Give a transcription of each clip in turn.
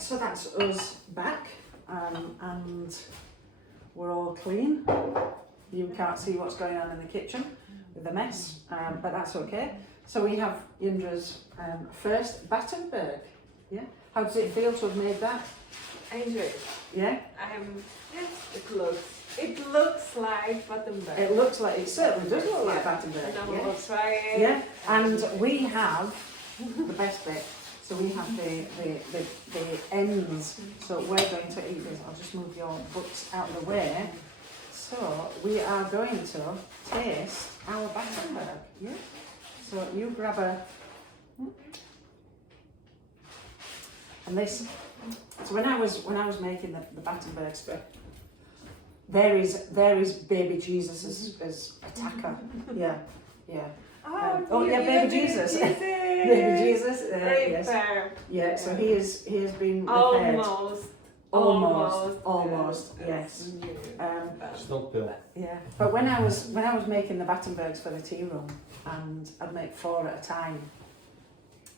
so that's us back, and we're all clean. You can't see what's going on in the kitchen with the mess, but that's okay. So we have Jindra's first Battenberg. Yeah. How does it feel to have made that? I enjoy it. Yeah. Yes, it looks like Battenberg. It looks like, it certainly does look like Battenberg. And Yeah. we'll try it. Yeah. And we have the best bit. So we have the ends. So we're going to eat this. I'll just move your books out of the way. So we are going to taste our Battenberg. Yeah. So you grab a, and this. So when I was making the Battenbergs, there is baby Jesus as attacker. Yeah. Yeah. Oh yeah, baby Jesus. Baby Jesus. Yes. Yeah. So he has been repaired. Almost. Yes. Stop Bill. Yeah. But when I was making the Battenbergs for the tea room, and I'd make 4 at a time,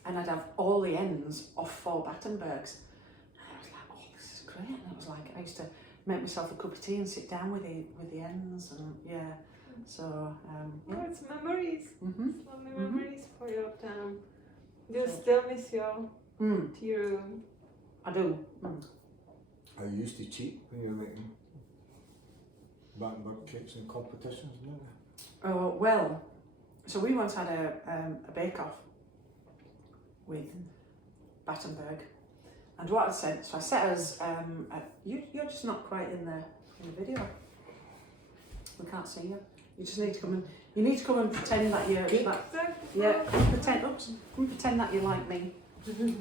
and I'd have all the ends of 4 Battenbergs, and I was like, oh, this is great. And it was like I used to make myself a cup of tea and sit down with the ends, and yeah. So yeah. Oh, it's memories. Mm-hmm. It's lovely memories for your time. Do you still miss your tea room? I do. I used to cheat when you were making Battenberg cakes in competitions, didn't you? Oh well. So we once had a bake-off with Battenberg, and what I said, so I set us, you're just not quite in the video. We can't see you. You just need to come and pretend that you're, pretend that you like me. You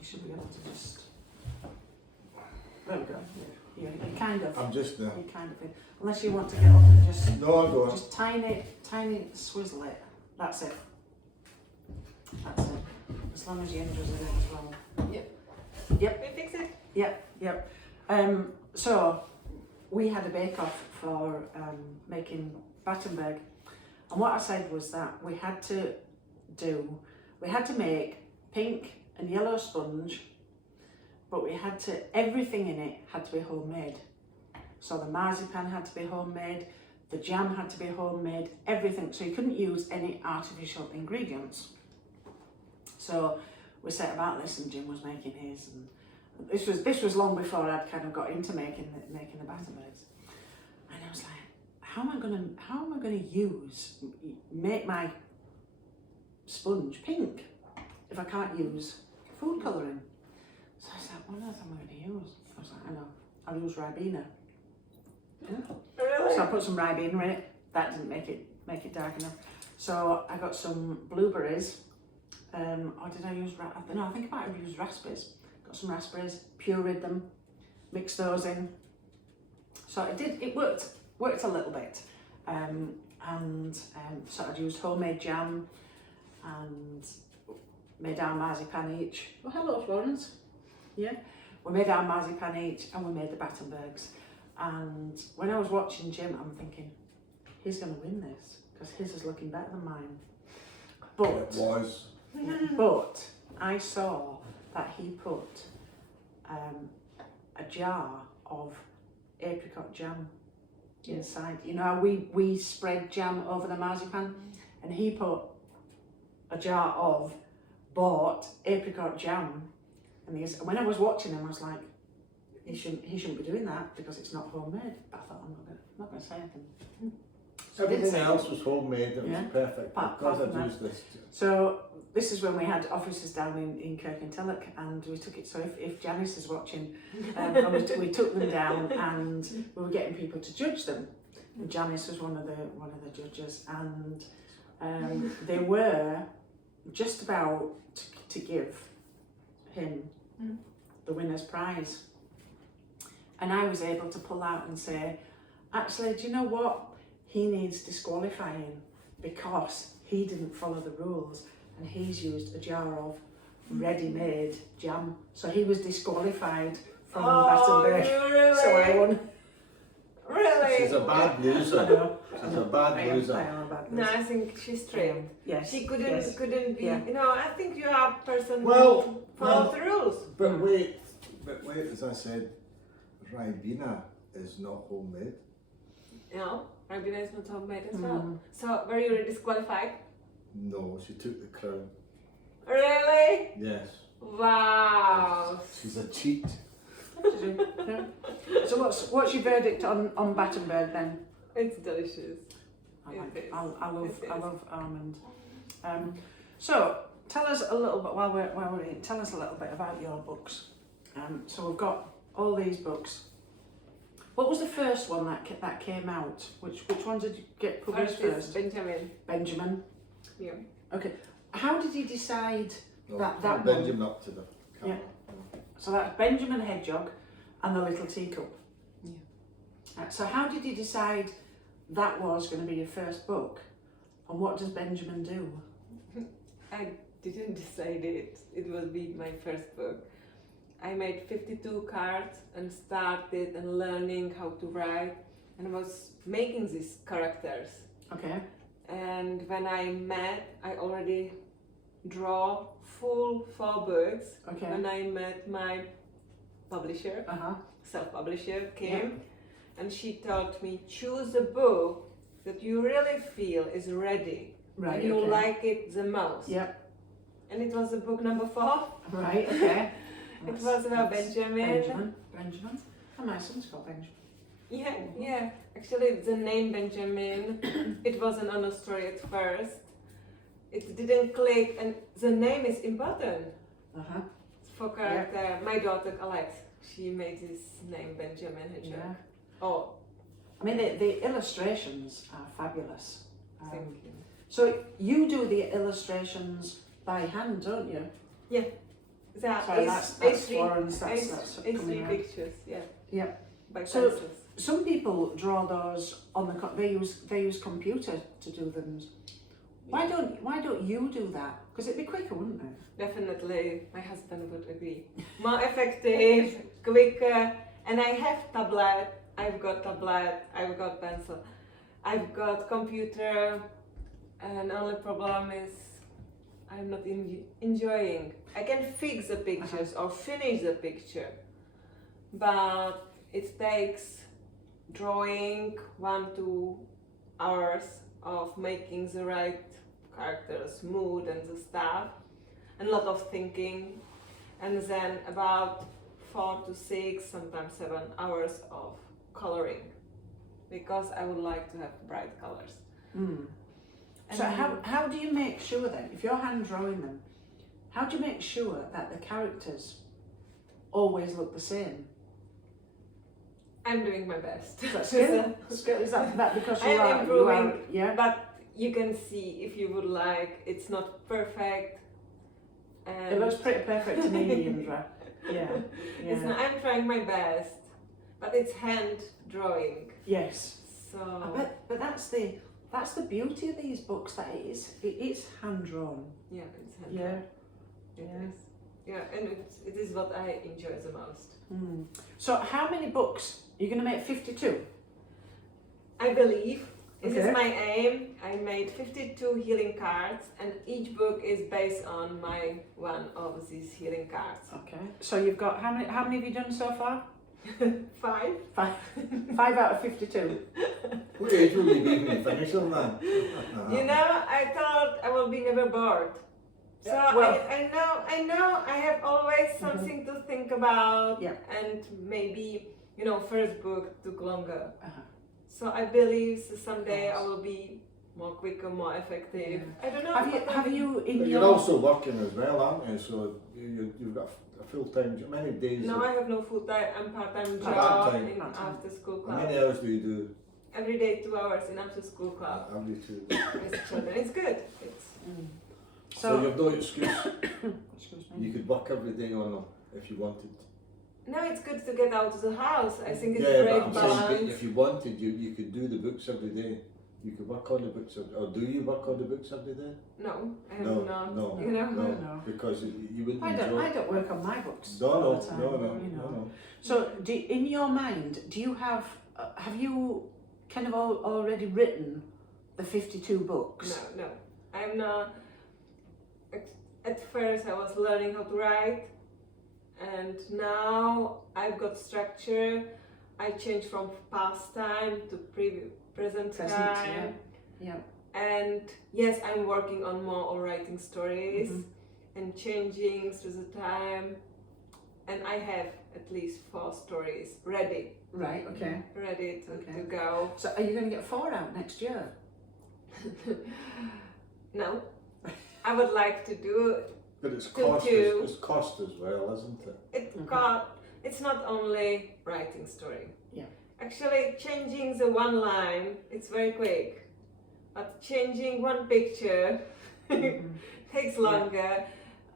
should be able to just, there we go. You kind of. I'm just there. You kind of, unless you want to get up and just. No, I'll go on. Just tiny swizzle it. That's it. That's it. As long as Jindra's in it as well. Yep. We fix it. Yep. So we had a bake-off for making Battenberg, and what I said was that we had to make pink and yellow sponge, but everything in it had to be homemade. So the marzipan had to be homemade, the jam had to be homemade, everything. So you couldn't use any artificial ingredients. So we set about this, and Jim was making his, and this was long before I'd kind of got into making the Battenbergs. And I was like, how am I gonna make my sponge pink if I can't use food colouring? So I was like, what else am I going to use? I was like, I know, I'll use Ribena. Yeah. Really? So I put some Ribena in it. That didn't make it dark enough. So I got some blueberries. Or did I use? No, I think I might have used raspberries. Got some raspberries, pureed them, mixed those in. So it worked a little bit. So I'd used homemade jam and made our marzipan each. Oh, hello, Florence. Yeah, we made our marzipan each, and we made the Battenbergs. And when I was watching Jim, I'm thinking, he's going to win this because his is looking better than mine. But It was. But I saw that he put a jar of apricot jam inside. You know how we spread jam over the marzipan, and he put a jar of bought apricot jam. And when I was watching him, I was like, he shouldn't be doing that because it's not homemade. But I thought, I'm not going to say anything. So Everything else was homemade and it was perfect. Because Apart I'd used this. So this is when we had offices down in Kirkintilloch, and we took it. So if Janice is watching, we took them down, and we were getting people to judge them. And Janice was one of the judges, and they were just about to give him the winner's prize. And I was able to pull out and say, actually, do you know what? He needs disqualifying because he didn't follow the rules, and he's used a jar of ready-made jam. So he was disqualified from Battenberg. Really? So I won. Really? She's a bad loser. She's a bad I am loser. a bad No, loser. I think she's strict. Yes. She couldn't yes. be. Yeah. You know, I think you are a person Well, who follows the rules. But wait, as I said, Ribena is not homemade. No, Ribena is not homemade as well. So were you disqualified? No, she took the crown. Really? Yes. Wow. She's a cheat. Yeah. So what's your verdict on Battenberg then? It's delicious. I like It it. is. I love It is. almond. So tell us a little bit while we're in. Tell us a little bit about your books. So we've got all these books. What was the first one that came out? Which one did you get published first? Benjamin. Benjamin. Yeah. Okay. How did you decide No, that hold one? Benjamin up to the camera. So that's Benjamin Hedgehog and the Little Teacup. Yeah. So how did you decide that was going to be your first book? And what does Benjamin do? I didn't decide it. It will be my first book. I made 52 cards and started and learning how to write and was making these characters. Okay. And when I met, I already draw full 4 books. Okay. When I met my publisher, self-publisher, Kim, and she told me, choose a book that you really feel is ready Right. and you okay. like it the most. Yep. And it was the book number 4. Right. Okay. It was about That's Benjamin. Benjamin. And my son's called Benjamin. Yeah. Actually, the name Benjamin, it wasn't on a story at first. It didn't click, and the name is important for character. My daughter Alex, she made this name Benjamin Hedgehog. Yeah. Oh, I mean, the illustrations are fabulous. thank you. So you do the illustrations by hand, don't you? That That's Florence. That's H3 coming out. pictures, yeah. Yeah. By So- pencils. Some people draw those on the they use computer to do them. Why don't you do that? Because it'd be quicker, wouldn't it? Definitely, my husband would agree. More effective, quicker, and I have tablet. I've got pencil. I've got computer, and only problem is I'm not enjoying. I can fix the pictures or finish the picture, but it takes drawing 1-2 hours of making the right characters, mood and the stuff, and a lot of thinking, and then about 4 to 6, sometimes 7 hours of coloring, because I would like to have bright colors. So how do you make sure then, if you're hand drawing them, how do you make sure that the characters always look the same? I'm doing my best. Is that skill? Is that because I you am are improving, yeah? but you can see if you would like. It's not perfect. And It looks pretty perfect to me, Jindra. Yeah. It's not, I'm trying my best, but it's hand drawing. Yes. So But that's the beauty of these books, that it's hand drawn. yeah, it's hand Yeah. drawn. Yeah. It is. Yeah, and it is what I enjoy the most. So how many books? You're going to make 52? I believe this Okay. is my aim. I made 52 healing cards, and each book is based on one of these healing cards. Okay. So you've got, how many have you done so far? 5. 5. 5 out of 52. What age will you be when you finish them then? You know, I thought I will be never bored. So Yeah, well- I know I have always something to think about, Yeah. and maybe, first book took longer. Uh-huh. So I believe someday I will be more quicker, more effective. I don't know. Have you in But your... you're also working as well, aren't you? So you've got a full-time job. How many days? No, I have no full-time and part-time job Part-time. in Part-time. after-school How club. many hours do you do? Every day 2 hours in after-school club Every 2. with children. It's good. It's So you've no excuse. Excuse me. You could work every day on them if you wanted. No, it's good to get out of the house. I think it's Yeah, a great but I'm saying that balance. if you wanted, you could do the books every day. You could work on the books, or do you work on the books every day? No, I am No, not. no, You know? No. because you wouldn't I enjoy. don't work on my books No, all no, the time, no, no, you know. no. So in your mind, do you have you kind of already written the 52 books? No. I'm not. At first, I was learning how to write, and now I've got structure. I changed from past time to present time. Yeah. And yes, I'm working on more on writing stories and changing through the time. And I have at least 4 stories ready. Right, okay. Ready to go. So are you going to get 4 out next year? No. I would like to do But it's To cost, do. it's cost as well, isn't it? it's not only writing story. Yeah. Actually, changing the one line, it's very quick. But changing one picture takes longer.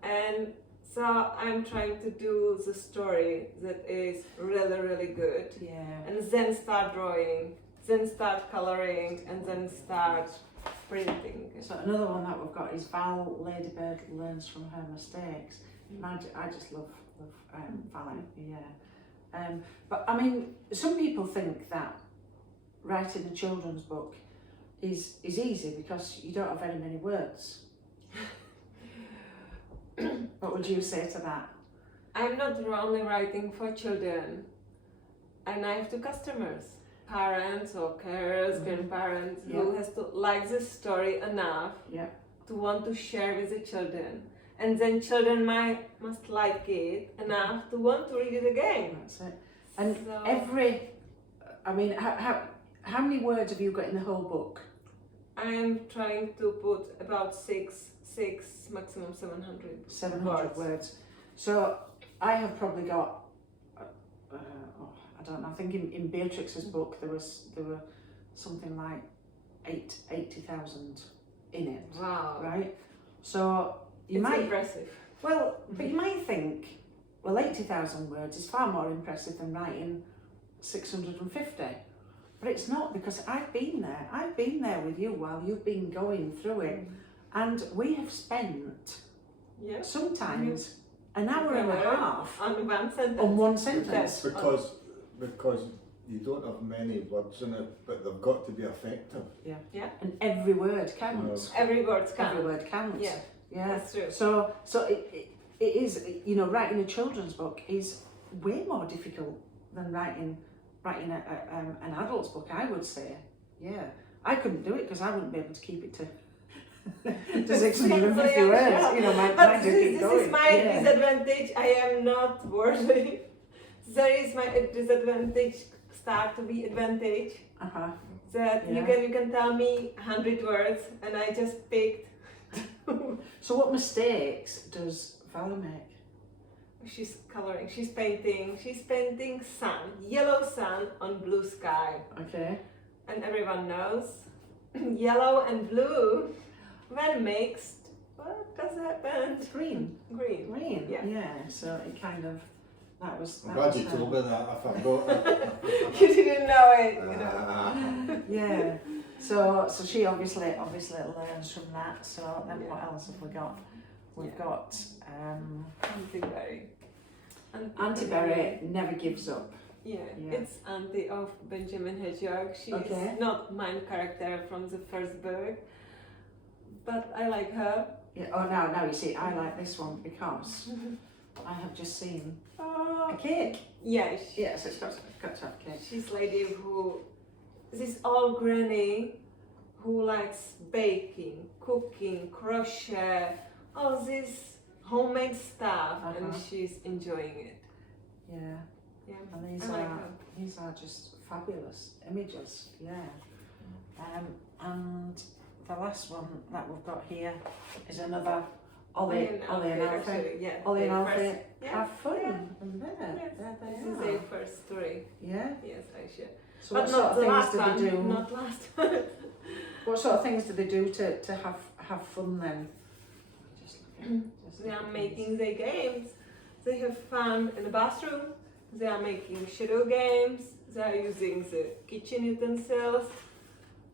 And so I'm trying to do the story that is really, really good. Yeah. And then start drawing, then start coloring, and then start printing. So another one that we've got is Val Ladybird Learns From Her Mistakes. And I just love Val, yeah. But I mean, some people think that writing a children's book is easy because you don't have very many words. What would you say to that? I'm not only writing for children, and I have 2 customers, parents or carers, grandparents, who has to like the story enough to want to share with the children. And then children must like it enough to want to read it again. That's it. And so, how many words have you got in the whole book? I'm trying to put about 6, maximum 700. 700 words. So I have probably got, I don't know, I think in Beatrix's book there were something like 80,000 in it. Wow. Right? So you It's might, impressive. well, but you might think, well, 80,000 words is far more impressive than writing 650. But it's not, because I've been there with you while you've been going through it, and we have spent sometimes an hour and a half on one sentence. on one sentence. Because you don't have many words in it, but they've got to be effective. Yeah. And every word counts. Every word counts. Every word counts. Yeah. That's true. So it is, writing a children's book is way more difficult than writing an adult's book, I would say. Yeah. I couldn't do it because I wouldn't be able to keep it to 650 words. But this is my disadvantage. I am not worthy. There is my disadvantage start to be advantage. That you can tell me 100 words and I just picked. So what mistakes does Vala make? She's coloring, she's painting sun, yellow sun on blue sky. Okay. And everyone knows yellow and blue, when mixed, what does happen? Green. Green. Yeah. So it kind of, that was. I'm glad you told me that. I forgot. You didn't know it. Yeah. So she obviously learns from that. So then what else have we got? We've got Auntie Berry never gives up. Yeah, it's Auntie of Benjamin Hedgehog. She's not my character from the first book, but I like her. Yeah. Oh, now you see, I like this one because I have just seen a cake. Yeah. Yes, it's got to have cake. She's lady this old granny who likes baking, cooking, crochet, all this homemade stuff, and she's enjoying it. Yeah. And these are just fabulous images. Yeah. And the last one that we've got here is another Ollie and Alfie. Ollie and Alfie have fun. And there they This is their first story. Yeah. Yes, I share. So But what sort not of the things last do one. they do? Not last one. What sort of things do they do to have fun then? They are making their games. They have fun in the bathroom. They are making shadow games. They are using the kitchen utensils.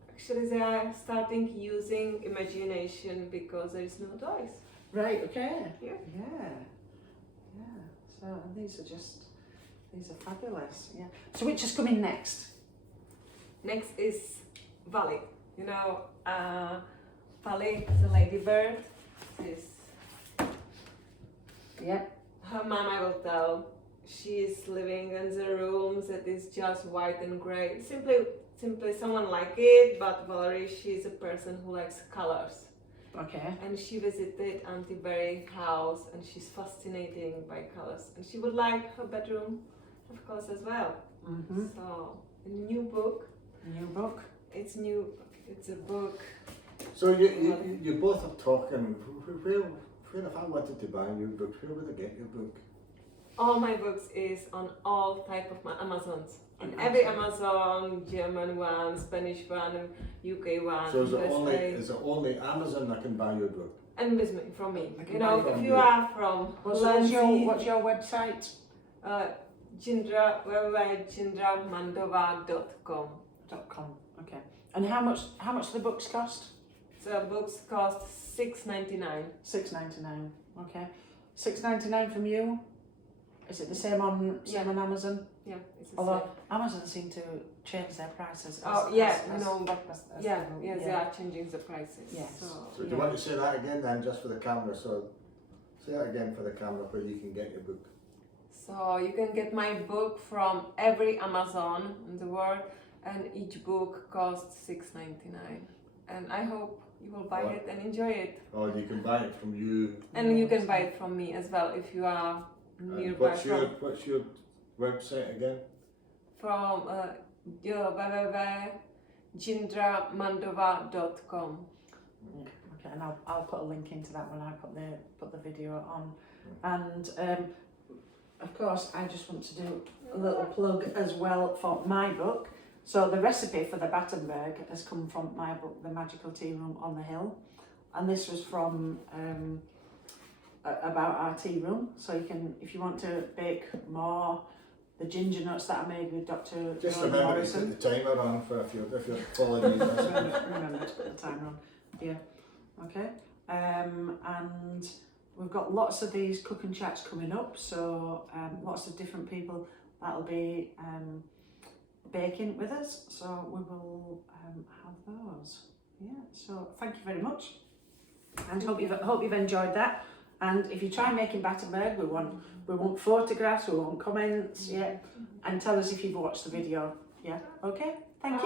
Actually, they are starting using imagination because there is no toys. Right. Okay. Yeah. So these are fabulous. Yeah. So which is coming next? Next is Valley. You know, Valley is a ladybird. This. Yeah. Her mom, I will tell, she's living in the rooms that is just white and gray. Simply someone like it, but Valerie, she's a person who likes colors. Okay. And she visited Auntie Berry's house and she's fascinating by colors. And she would like her bedroom, of course, as well. Mm-hmm. So, a new book. New book. It's new, it's a book. So you both are talking. Where if I wanted to buy your books, where would I get your book? All my books is on all type of Amazons. On every Amazon, German one, Spanish one, UK one. So is USA. it only Amazon that can buy your book? And with me, from me. I can You know, buy if from you you. are from What's your website? Jindra, www.jindramandova.com. .com. Okay. And how much do the books cost? So books cost $6.99. $6.99. Okay. $6.99 from you. Is it the same on Amazon? Yeah, it's the Although same. Amazon seem to change their prices. They are changing the prices. Yes. So do you want to say that again then, just for the camera? So say that again for the camera where you can get your book. So you can get my book from every Amazon in the world, and each book costs $6.99. And I hope you will buy it and enjoy it. Or you can buy it from you. And you can buy it from me as well if you are nearby. What's your website again? From www.jindramandova.com. Okay, and I'll put a link into that when I put the video on. And of course, I just want to do a little plug as well for my book. So the recipe for the Battenberg has come from my book, The Magical Tea Room on the Hill, and this was from about our tea room. So you can, if you want to bake more, the ginger nuts that I made with Dr. Just Roland remember to Morrison. put the timer on for if you're following these recipes. Remember to put the timer on. Yeah. Okay. And we've got lots of these cooking chats coming up. So lots of different people that'll be baking with us. So we will have those. Yeah. So thank you very much, and hope you've enjoyed that. And if you try making Battenberg, we want photographs, we want comments, yeah, and tell us if you've watched the video. Yeah. Okay. Thank you.